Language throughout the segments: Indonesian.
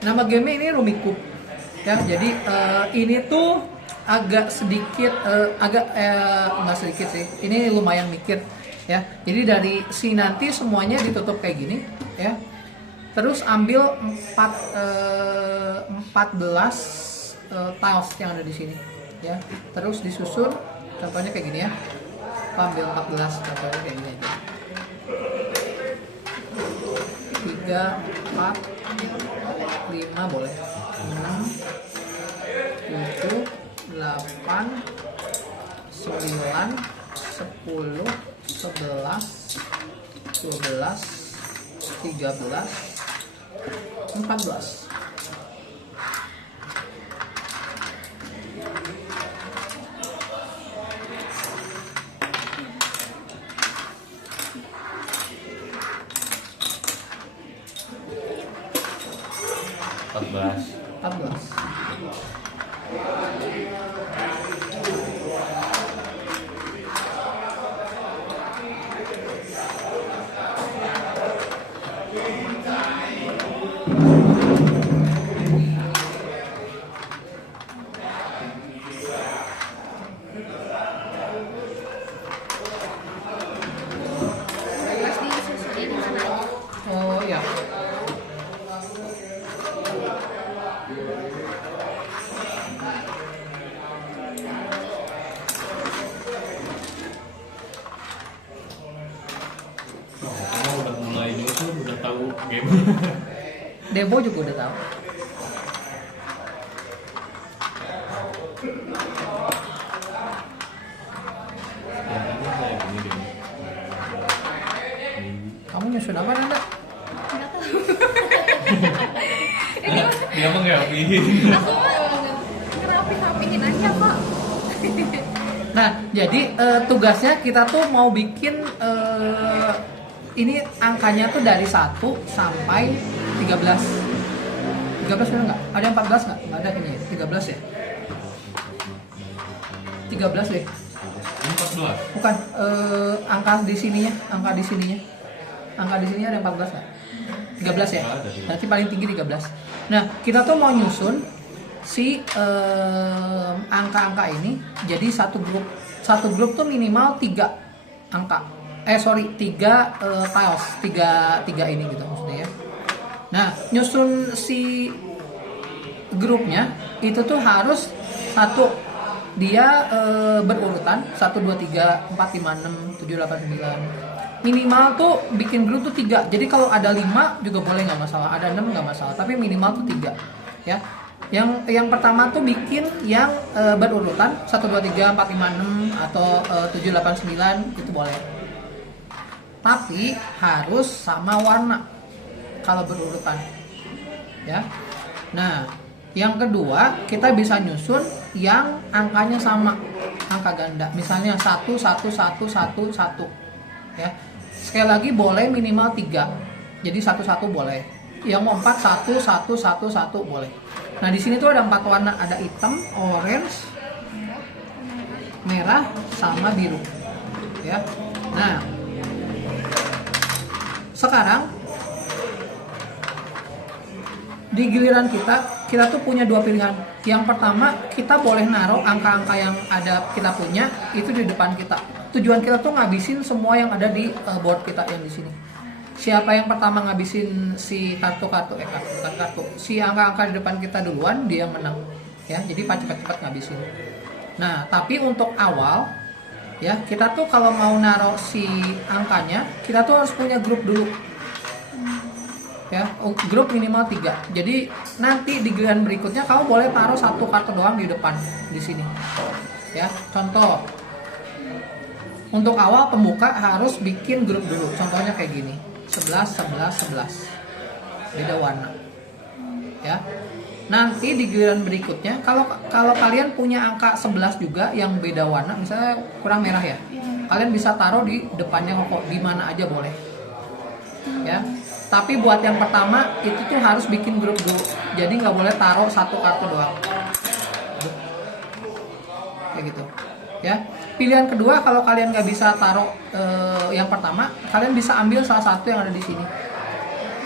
Nama game ini Rumikub. Ya, jadi ini tuh agak sedikit nggak sedikit sih. Ini lumayan mikir ya. Jadi dari si nanti semuanya ditutup kayak gini ya. Terus ambil 14 tiles yang ada di sini ya. Terus disusun contohnya kayak gini ya. Ambil 14 contohnya kayak gini aja. 3, 4, 5 boleh. 6, 7, 8, 9, 10, 11, 12, 13, 14. Belas. 14. Pas disusunnya di mana aja? Oh ya. Kamu udah mulai ini tuh udah tahu game. Debo juga udah tahu. Kelihatannya kayak gini deh. Kamu nyusun apa Nanda? Nggak tahu. Dia mah nggak pilih. Aku mah ngerapi-rapihin aja kok. Nah, jadi tugasnya kita tuh mau bikin ini angkanya tuh dari 1 sampai 13. 13 bener nggak? Ada yang 14 nggak? Nggak ada ini ya? 13 ya? 13 deh. 14. Bukan, angka di sininya. Angka di sininya ada yang 14 nggak? 13 ya? Ada, iya. Berarti paling tinggi 13. Nah, kita tuh mau nyusun si angka-angka ini jadi satu grup. Satu grup tuh minimal 3 angka. 3 tiles. 3 ini gitu maksudnya ya. Nah, nyusun si grupnya itu tuh harus satu dia berurutan 1 2 3 4 5 6 7 8 9. Minimal tuh bikin grup tuh 3. Jadi kalau ada 5 juga boleh nggak masalah, ada 6 nggak masalah, tapi minimal tuh 3 ya. Yang pertama tuh bikin yang berurutan 1 2 3 4 5 6 atau 7 8 9 itu boleh. Tapi harus sama warna kalau berurutan. Ya. Nah, yang kedua, kita bisa nyusun yang angkanya sama, angka ganda. Misalnya 1 1 1 1 1. Ya. Sekali lagi boleh minimal 3. Jadi 1 1 boleh. Yang mau 4 1 1 1 1 boleh. Nah, di sini tuh ada 4 warna, ada hitam, orange, merah, sama biru. Ya. Nah, sekarang di giliran kita tuh punya 2 pilihan. Yang pertama, kita boleh naruh angka-angka yang ada kita punya itu di depan kita. Tujuan kita tuh ngabisin semua yang ada di board kita yang di sini. Siapa yang pertama ngabisin si kartu-kartu, bukan kartu, si angka-angka di depan kita duluan, dia yang menang. Ya, jadi cepat-cepat ngabisin. Nah, tapi untuk awal, ya kita tuh kalau mau naruh si angkanya, kita tuh harus punya grup dulu. Ya, grup minimal 3. Jadi nanti di giliran berikutnya kamu boleh taruh 1 kartu doang di depan di sini. Ya, contoh. Untuk awal pembuka harus bikin grup dulu. Contohnya kayak gini. 11 11 11. Beda warna. Ya. Nanti di giliran berikutnya kalau kalian punya angka 11 juga yang beda warna, misalnya kurang merah ya. Kalian bisa taruh di depannya kok, di mana aja boleh. Ya. Tapi buat yang pertama itu tuh harus bikin grup dulu. Jadi nggak boleh taruh 1 kartu doang. Kayak gitu. Ya. Pilihan kedua, kalau kalian nggak bisa taruh yang pertama, kalian bisa ambil salah satu yang ada di sini.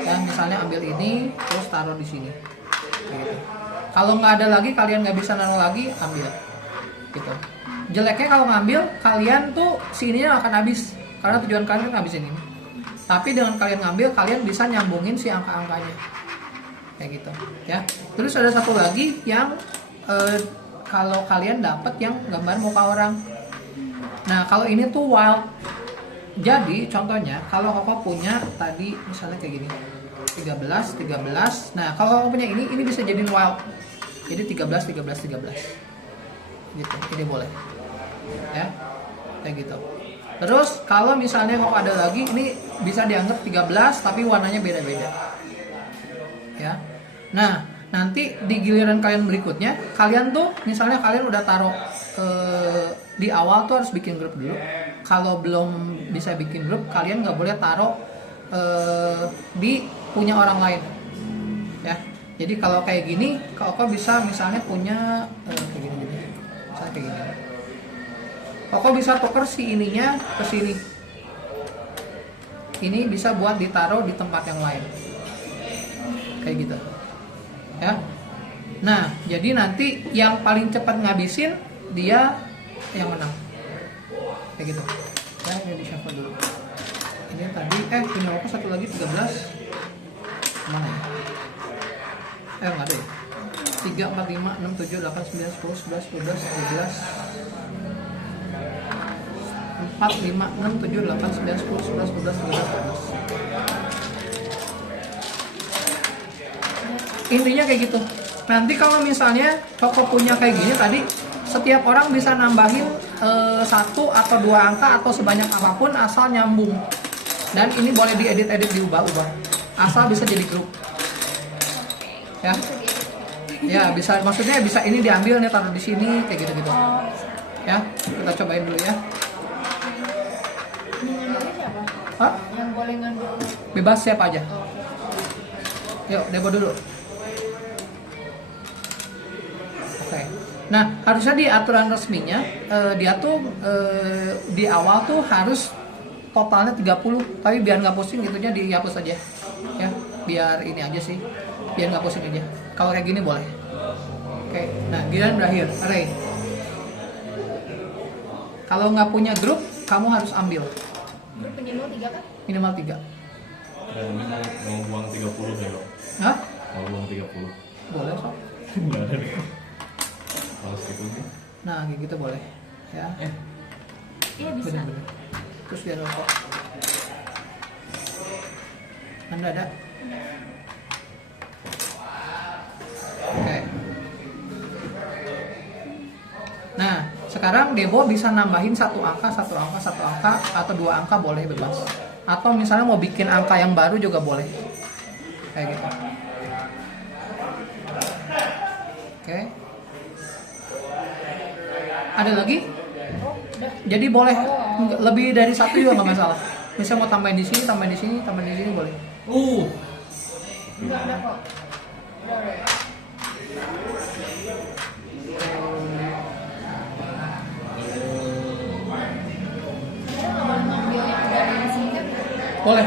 Ya, misalnya ambil ini terus taruh di sini. Kayak gitu. Kalau nggak ada lagi, kalian nggak bisa naruh lagi, ambil gitu. Jeleknya kalau ngambil, kalian tuh sininya akan habis karena tujuan kalian kan ngabisin ini. Tapi dengan kalian ngambil, kalian bisa nyambungin si angka-angkanya kayak gitu ya. Terus ada satu lagi yang kalau kalian dapat yang gambar muka orang. Nah kalau ini tuh wild. Jadi contohnya kalau Koko punya tadi misalnya kayak gini 13. Nah kalau Koko punya ini bisa jadi wild. Jadi 13 gitu. Ini boleh ya kayak gitu. Terus kalau misalnya Koko ada lagi, ini bisa dianggap 13 tapi warnanya beda-beda ya. Nah nanti di giliran kalian berikutnya, kalian tuh misalnya kalian udah taruh di awal tuh harus bikin grup dulu. Kalau belum bisa bikin grup, kalian nggak boleh taruh di punya orang lain ya. Jadi kalau kayak gini, Koko bisa misalnya punya kayak gini, misalnya kayak gini. Koko bisa tuker si ininya ke sini. Ini bisa buat ditaruh di tempat yang lain kayak gitu ya. Nah jadi nanti yang paling cepat ngabisin dia yang menang kayak gitu ya. Ini di shuffle dulu. Ini tadi punya Koko satu lagi 13 mana ya? Nggak ada ya. 3, 4, 5, 6, 7, 8, 9, 10, 11, 12, 13 4, 5, 6, 7, 8, 9, 10, 11, 12, 13, 14. Intinya kayak gitu. Nanti kalau misalnya Koko punya kayak gini tadi, setiap orang bisa nambahin 1 atau 2 angka atau sebanyak apapun asal nyambung. Dan ini boleh diedit-edit, diubah-ubah. Asal bisa jadi grup. Ya. Ya, bisa, maksudnya bisa ini diambil nih, taruh di sini kayak gitu-gitu. Ya, kita cobain dulu ya. Ngambilnya siapa? Hah? Yang boleh ngambil. Bebas siapa aja. Yuk, Debo dulu. Oke. Nah, harusnya di aturan resminya dia tuh di awal tuh harus totalnya 30, tapi biar nggak pusing gitunya dihapus aja. Ya, biar ini aja sih. Biar nggak pusing aja. Kalau kayak gini boleh. Oke. Nah, giliran berakhir. Ray. Kalau nggak punya grup, kamu harus ambil. Grup minimal 3 kan? Minimal 3. Dan ini mau buang 30 ya, Kok. Hah? Mau buang 30. Boleh, Sob. Nggak ada deh. Kalau segitu Nah, kayak gitu boleh. Ya. Iya bisa. Bener-bener. Terus dia rokok. Anda ada? Oke. Nah, sekarang Debo bisa nambahin 1 angka, 1 angka, 1 angka, atau 2 angka boleh bebas. Atau misalnya mau bikin angka yang baru juga boleh. Kayak gitu. Oke. Ada lagi? Jadi boleh lebih dari 1 juga nggak masalah. Misalnya mau tambahin di sini, tambahin di sini, tambahin di sini boleh. Enggak ada kok. Boleh.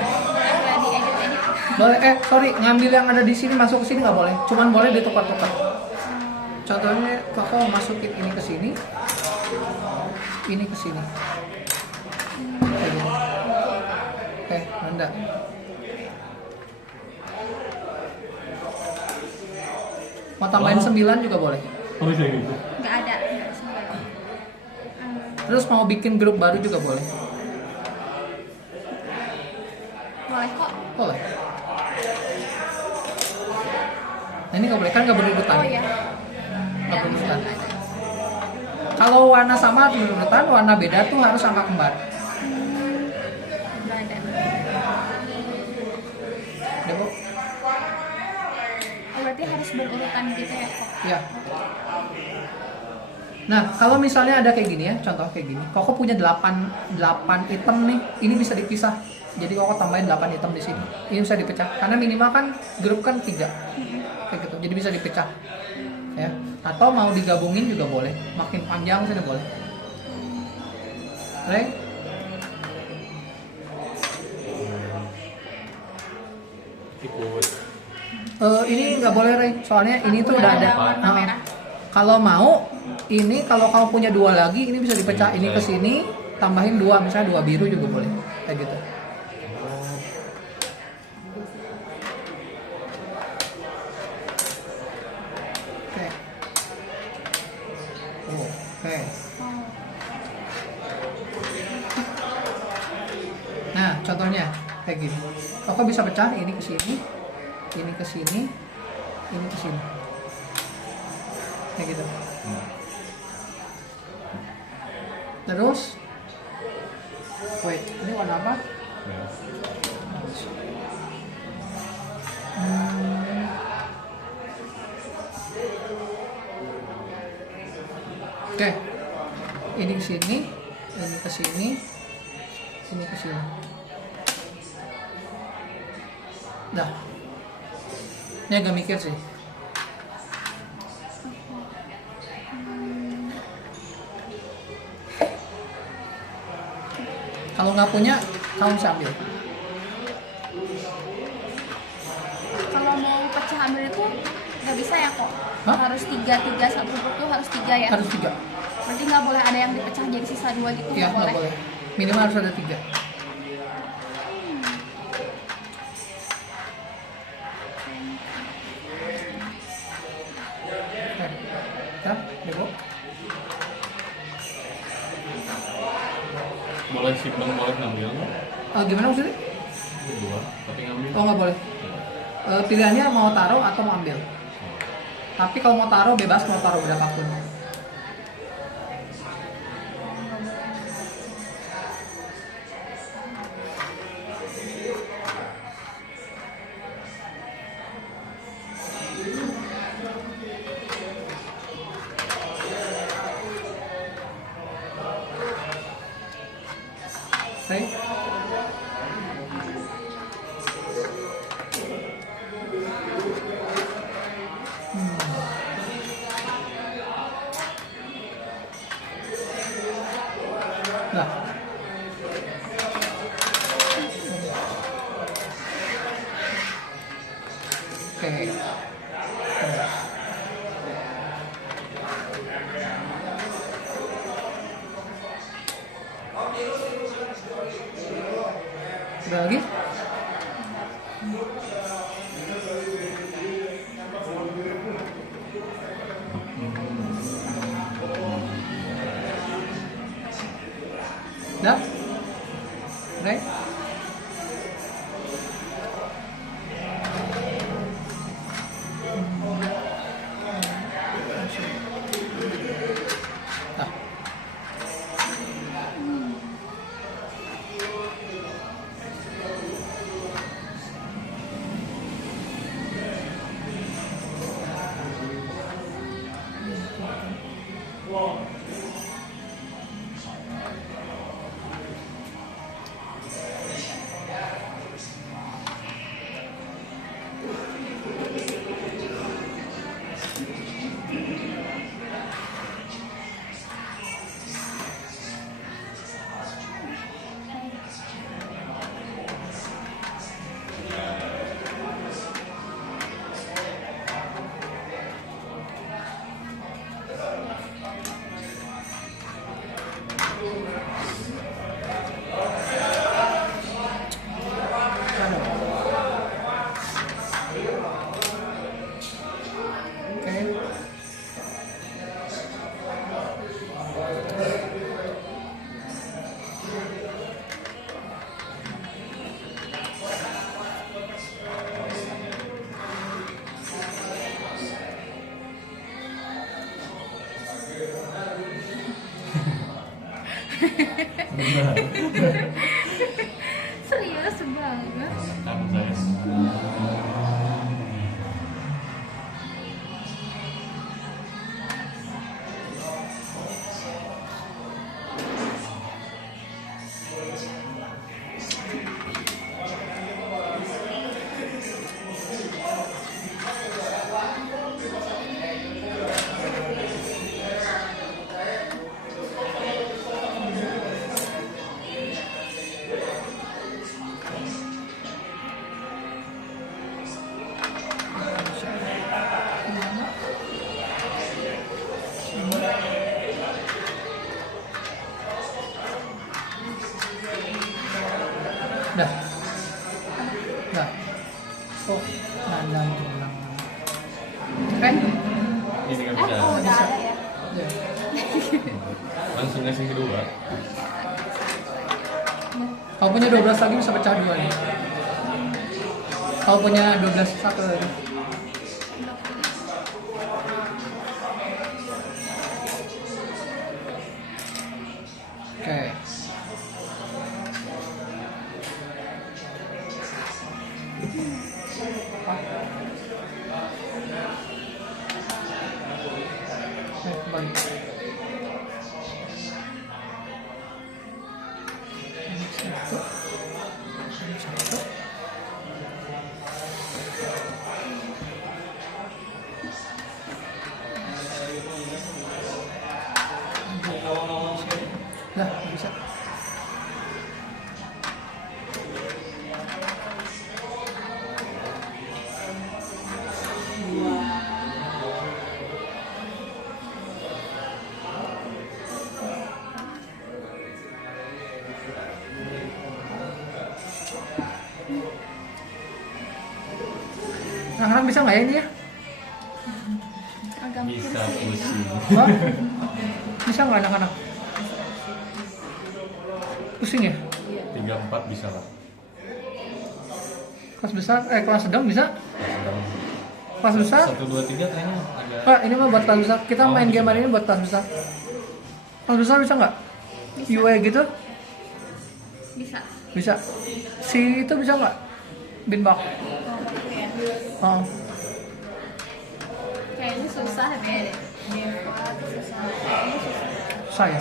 Nggak diedit-edit. Boleh. Sorry, ngambil yang ada di sini masuk ke sini nggak boleh. Cuman boleh ditukar-tukar. Contohnya Koko masukin ini ke sini, ini ke sini. Kayak gitu. Anda. Mau tambahin 9 juga boleh. Oh, kayak gitu. Nggak ada sembarang. Terus mau bikin grup baru juga boleh. Boleh kok. Boleh. Nah ini nggak boleh, kan nggak berurutan. Oh iya. Nggak berurutan. Nggak ada. Kalau warna sama harus berurutan, warna beda tuh harus angka kembar. Nggak ada. Debo? Oh, berarti harus berurutan gitu ya kok. Ya. Nah, kalau misalnya ada kayak gini ya, contoh kayak gini. Koko punya 8 item nih, ini bisa dipisah. Jadi Koko tambahin 8 item di sini. Ini bisa dipecah. Karena minimal kan grup kan 3. Kayak gitu. Jadi bisa dipecah. Ya. Atau mau digabungin juga boleh. Makin panjang sih boleh. Oke? Ikut. Ini nggak boleh, Rey. Soalnya ini tuh udah ada. warna Nah, merah. kalau mau, ini kalau kamu punya dua lagi, ini bisa dipecah. Ini ke sini, tambahin dua, misalnya dua biru juga boleh. Kayak gitu. Oke. Oh, oke. Nah, contohnya kayak gini. Kau bisa pecah ini ke sini, ini ke sini, ini ke sini. Kayak gitu. Terus, wait, ini warna apa? Hmm. Oke, ini ke sini, ini ke sini, ini ke sini. Dah, ini agak mikir sih. Kalau nggak punya, kamu bisa ambil. Kalau mau pecah ambil itu nggak bisa ya kok? Hah? Harus tiga satu grup tuh harus tiga ya? Harus tiga. Berarti nggak boleh ada yang dipecah jadi sisa dua gitu? Iya, nggak boleh. Minimal harus ada tiga. Dah, Debo. Boleh sih bang, boleh ngambil. Gimana maksudnya? Dua, tapi ngambil. Oh, nggak boleh. Pilihannya mau taruh atau mau ambil. Tapi kalau mau taruh bebas, mau taruh berapapun. Oke. Nah. Oke. Udah lagi? Udah? Udah? Nah. Oke. Serius banget. Tangan saya. Oke? Ini nggak bisa. Oh, udah ada ya. Ya. Langsung ngasih kedua. Kalau punya 12 lagi bisa pecah 2 nih. Kalau punya 12 satu lagi. Oke. Kembali. Satu. Satu. Nah, bisa. Anak-anak bisa nggak ya ini ya? Agak Bisa pusing. pusing. Wah, bisa nggak anak-anak? Pusing ya? 3-4 bisa lah. Kelas besar, kelas sedang bisa? Sedang. Kelas besar? 1, 2, 3 kayaknya ada. Pak, ini mah buat kelas besar. Kita Oh, main gitu. game hari ini buat kelas besar. Kelas besar bisa nggak? Bisa. UE gitu? Bisa. Bisa. Si itu bisa nggak? Binbak. Oh, gitu ya. Oh, Kayaknya susah deh. Dewa susah. Kayaknya susah. saya.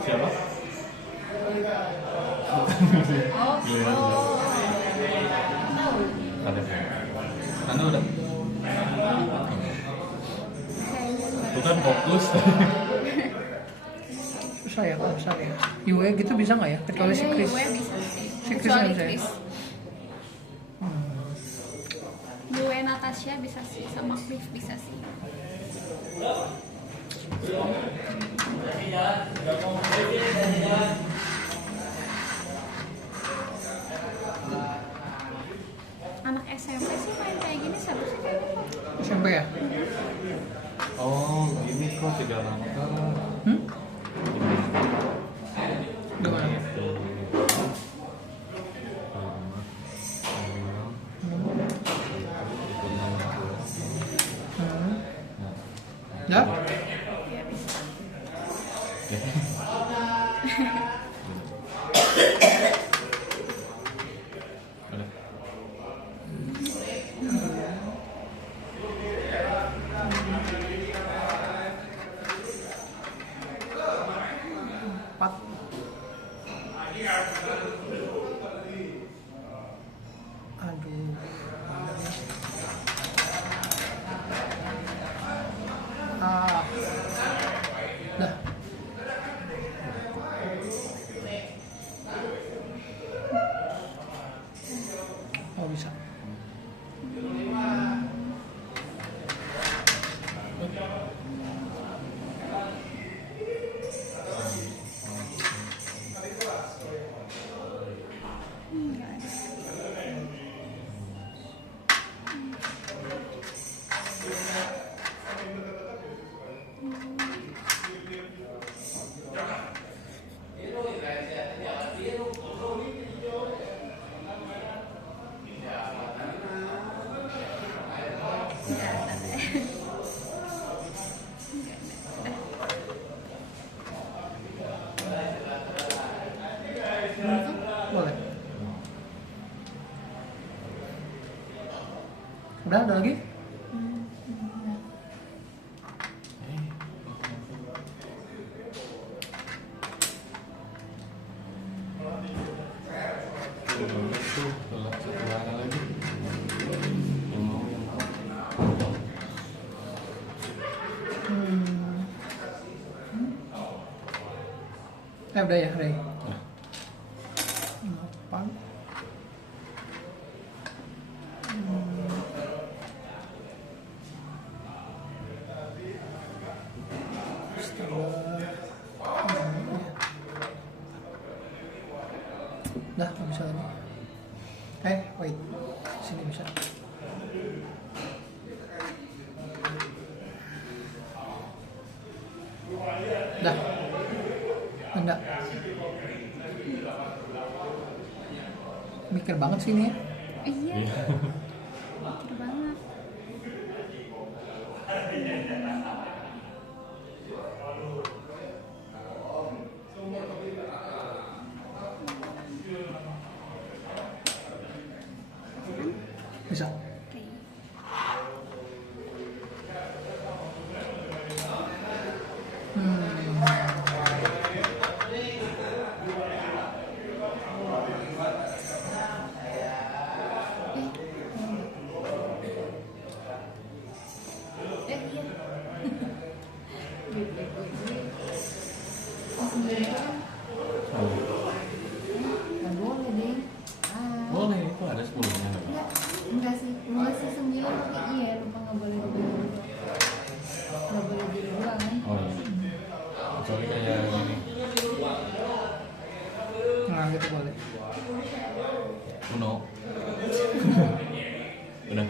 Siapa? Oh, Gimana? oh. Ada. Anda udah. Kayaknya Tuh kan fokus. Susah ya kalau besar ya. UE gitu bisa nggak ya? Kecuali si Chris. Gue bisa sih. Si Chris Kecuali nggak bisa ya? Chris. Gue Natasha bisa sih, sama Chris bisa sih. Anak SMP sih main kayak gini seru sih kayaknya kok. SMP ya? Oh, ini kok 3 langkah. Hmm? Gimana? Gitu. 5, 6, 7, 8, 9, 10. Hmm. Nah, Ya? Iya bisa. ya. Ada. Empat. Aduh. Ah. Dah. Oh bisa. Enggak ada. Enggak ada deh. Boleh. Udah ada lagi? Tuh, satu langkah lagi. Yang mau, yang mau. Udah ya, Ray. Nah, 8. Dah, nggak bisa lagi. Wait. Sini bisa. Dah. Enggak. Mikir banget sih ini ya. Iya. Iya. Mikir banget. Bisa. Oke. Iya. Langsung kan? Oh, Nggak boleh deh. boleh, itu ada 10-nya. Enggak sih, enggak sih 9 tapi iya lupa nggak boleh dua. Nggak boleh jadi dua kan? Oh iya. Kecuali kayak gini. Nah, gitu boleh. Uno. Udah.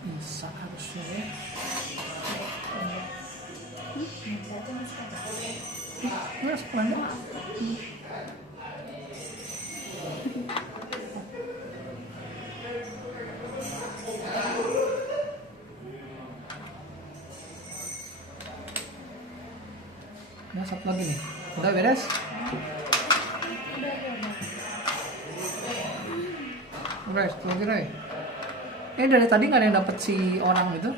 Bisa harusnya ya. Nggak sepanjang. Nah, satu lagi nih. Udah beres? Beres, satu lagi Ray. Ini dari tadi nggak ada yang dapet si orang itu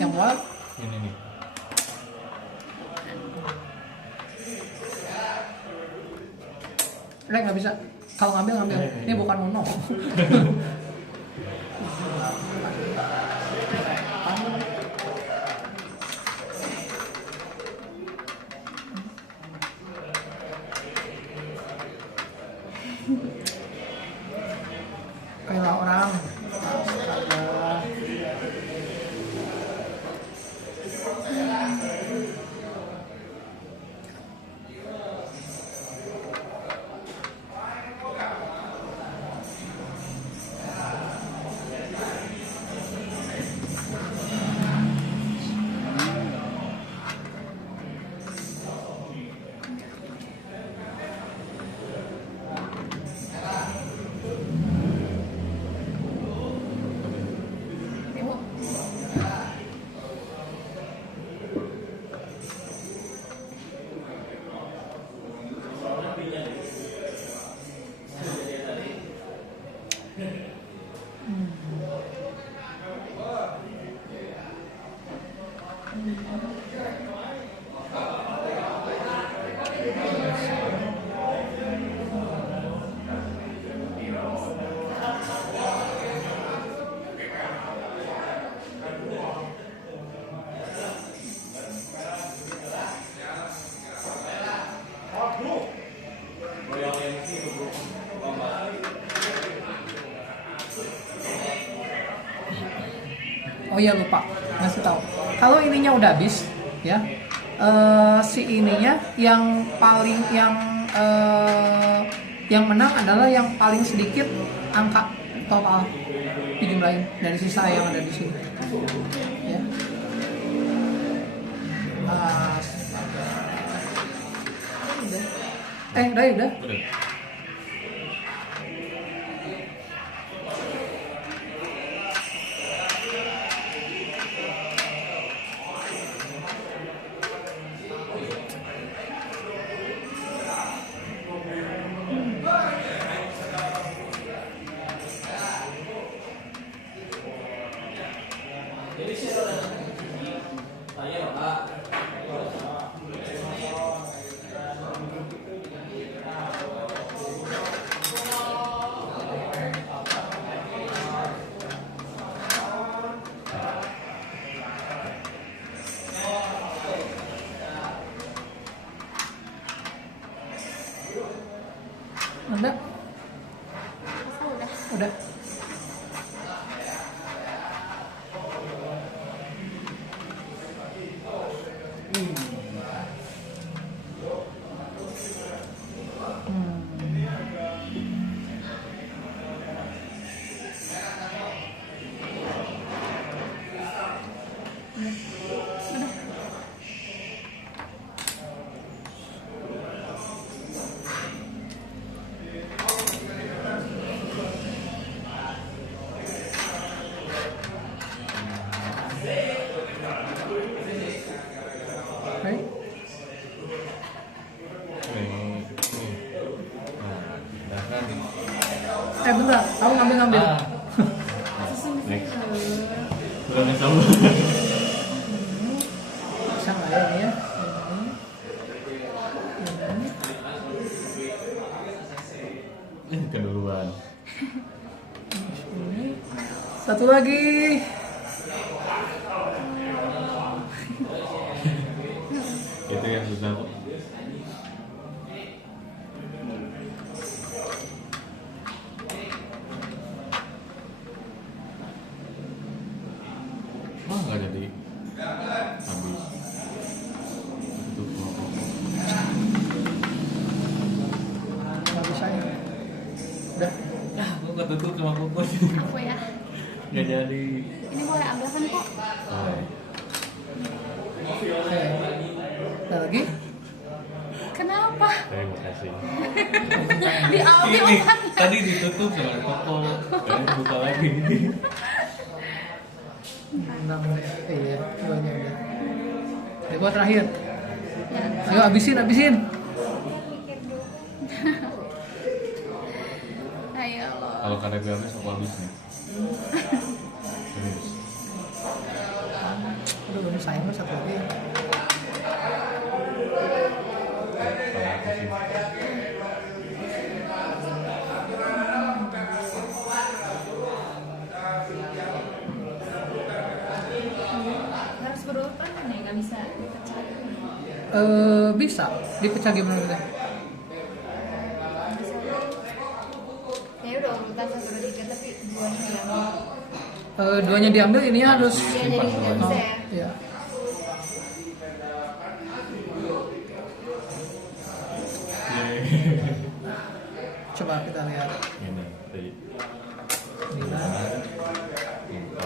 yang wild. Ini nih. Ray nggak bisa. Kalau ngambil. Ini bukan Uno. Kayak orang. Astaga. Oh iya lupa ngasih tahu. Kalau ininya udah habis, ya si ininya yang paling yang menang adalah yang paling sedikit angka total dijumlahin dari sisa yang ada di sini. Ya. Udah. Udah. Udah. Oke. Nah kan. Bentar, aku ngambil. Ah. Susun Next. sih. Belum sama. Bisa nggak ya ini ya? Ini. Keduluan. Ini. Satu lagi. Itu yang susah kok. Wah nggak jadi habis. Tutup sama pokok. Nggak bisa ya. Udah. Ya, aku ketutup sama pokok. Apa ya? Nggak jadi. Ini boleh ambil kan kok? Hai. Oke. Ada lagi? Kenapa? Terima kasih. Diambil Ini kan? tadi ditutup sama pokok. Sekarang buka lagi. Enam. Iya, duanya udah. Oke, gua terakhir. Ya. Ayo habisin. Mikir dulu. Ayo lo. Kalau kada gue habis aku habis nih. Terus. Aduh, ini sayang lu satu lagi. Kalau aku sih. Harus berurutan kan ya? Nggak bisa dipecah. Bisa dipecah gimana gitu? Ya udah urutan 1, 2, 3 tapi duanya diambil. Duanya diambil, ininya harus. Iya jadi nggak Oh, bisa ya. iya. Coba kita lihat. Ini tadi. Lima. Ini dua.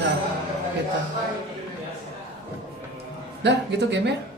Nah, kita. Dah, gitu game-nya.